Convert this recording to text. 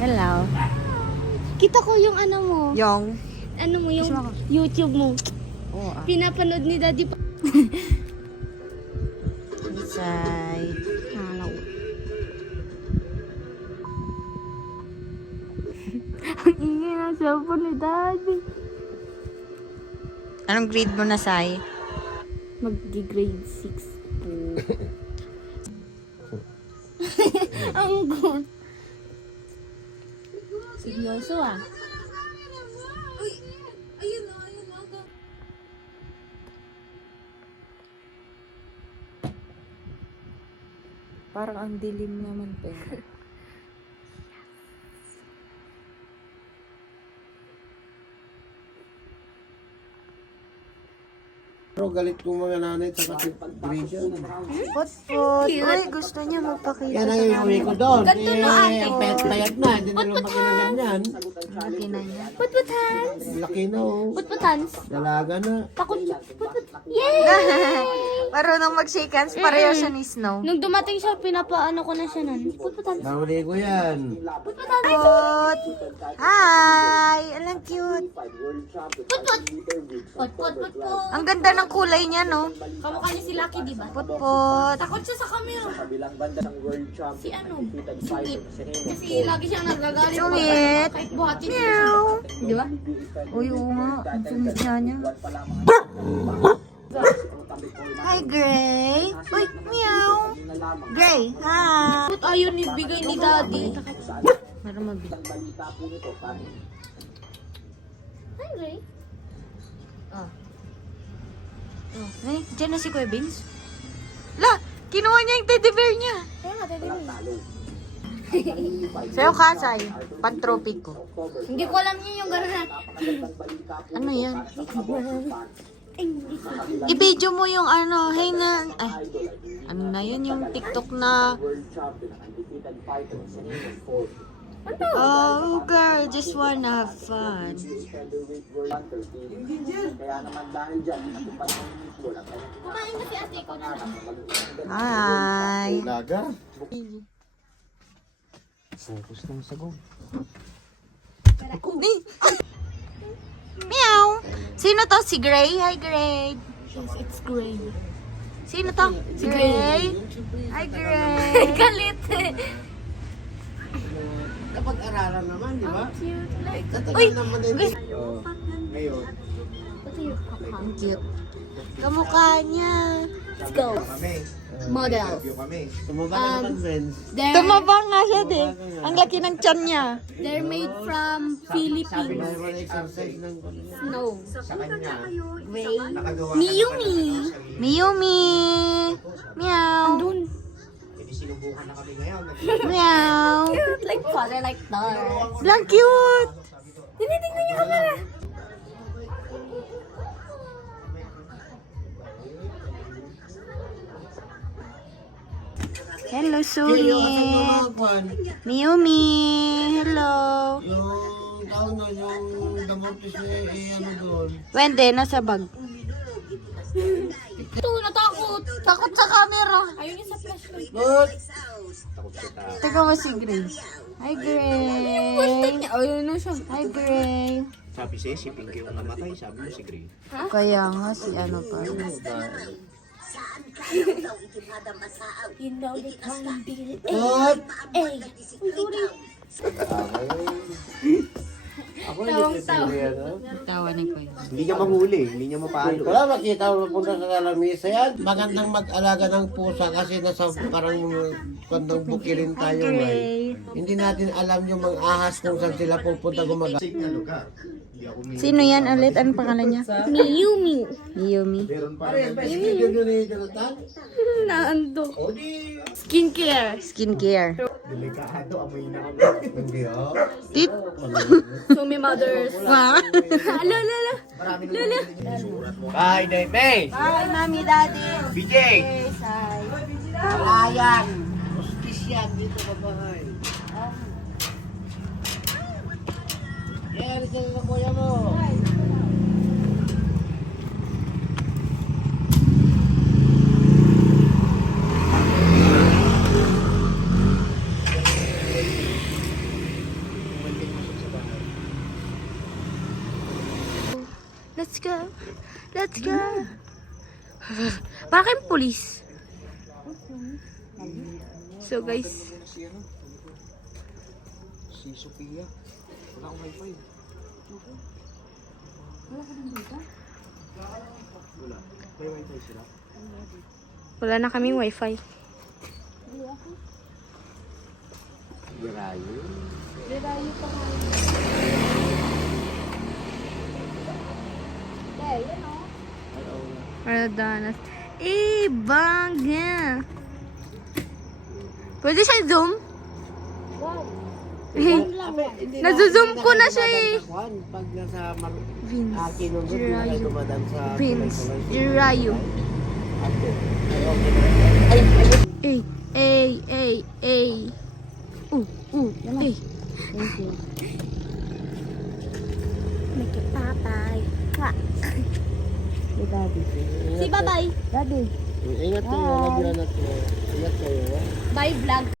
Hello. Kita ko yung ano mo. Yung? Ano mo, yung YouTube mo. Oo. Pinapanood ni Daddy pa. Say. Hello. Ang ingay ng cellphone ni Daddy. Anong grade mo na, Say? Mag-grade 6 po. Ang good. Seryoso ah. Parang ang dilim naman, pero. Pero galit kong mga nanay sa grade yan. Put-put. Uy, gusto niya magpakita. Yan ang iuwi ko doon. Ganto no, ate. Ang payat na. Hindi na lumaki na ganyan. Laki na niya. Putputans! Laki na oh. Putputans! Dalaga na. Takot siya. Putput. Yay! Marunong mag-shake hands. Pareho siya ni Snow. Nung dumating siya, pinapaano ko na siya nun. Putputans. Nahuli ko yan. Putputans. Put. Hi! Alang cute. Putput. Putput. Ang ganda ng kulay niya, no? Kamukha niya si Lucky, di ba? Put-put. Takot siya sa camera. Si ano? Sungit. Kasi lagi siyang nagagalit. Sungit. Kahit buhatin siya. Meow. Di ba? Uy, oo nga. Ang sungit nga niya. Hi, Gray. Uy, meow. Gray, hi. Put ayun ibigay ni Daddy. Meron mabit. Hi, Ray. Oh. Oh. Ay, dyan na si Kuya Vince. La! Kinuha niya yung teddy bear niya. Kaya nga, Daddy Ray. Sa'yo, Kasay. Pan-trophy ko. Hindi ko alam niya yung gano'n. Ano yan? I-video mo yung ano, hey na... Ay, ano na yun? Yung TikTok na... Oh, girl, just wanna have fun. Kumain na si ate ko na lang. Hi. Dalaga. Focus lang sa go. Ni. Meow. Sino to? Si Gray? Hi, Gray. Yes, it's gray. Sino to? Si Gray? Hi, Gray. Galit eh. Kapag aralan naman, di ba? Cute. Like, Tatagal naman din. Ngayon. pati yung Ang cute. Kamukha niya. Let's go. Model. Tumaba ka naman, friends. Tumabang nga siya din. Ang laki ng tiyan niya. They're made from Philippines. Naman exercise ng Snow. sa kanya. Gray. Miyumi. Miyumi. Meow. Andun. Sinubukan na kami ngayon. Meow. Cute. Like father, like daughter. Lang cute. Tinitingnan niya camera. Hello, Seryo, asan yung Sungit. mga kwan? Miyumi. Hello. Yung tao na, yung damortis na ano doon. Wende, nasa bag. Ito, natakot. Takot sa camera. Ayun yung sa flashlight. Good! Taga mo si Gray. Hi, Gray. Ayun na siya. Hi, Gray. Sabi siya, si Pinky yung namatay, sabi mo si Gray. Kaya nga, si ano pa. You know they can't deal it. Good! Hey. Sorry. Ako hindi nila ano? Tawa ni Kuya. Hindi niya mahuli, hindi niya mapalo. Wala makita mo punta sa kalamisa yan. Magandang mag-alaga ng pusa kasi nasa parang bandang bukilin tayo ngayon. Hindi natin alam yung mga ahas kung saan sila pupunta gumaga. Sino yan ulit? Anong pangalan niya? Miyumi. Miyumi. Video nyo ni Jonathan? Naando. Skincare. Skincare. Delikado, amoy na kami. Hindi oh. Tit. Sumi Mothers. Wow. Lala. Bye, Day May! Hi, Mami, Daddy. BJ! Alayan! Hostis yan dito sa bahay. Yan, isa na kuya mo. Let's go. Let's go. Para kayong police. So guys, Si Sophia. Wala akong wifi. Wala. May wifi sila. wala na kaming wifi. Girayo. Paradanas. Eh, bangga. Pwede siya zoom? Eh, nazo-zoom ko na siya eh. Pag nasa Vince kinunod, hindi na Girayo. kayo dumadaan sa Vince tulay-tulay. Girayo. Ate, ay okay na. Ay, ayun. Ay. Ay. Make it papay. Si Babay. Ingat kayo, lagyan natin. Ingat kayo. Bye vlog.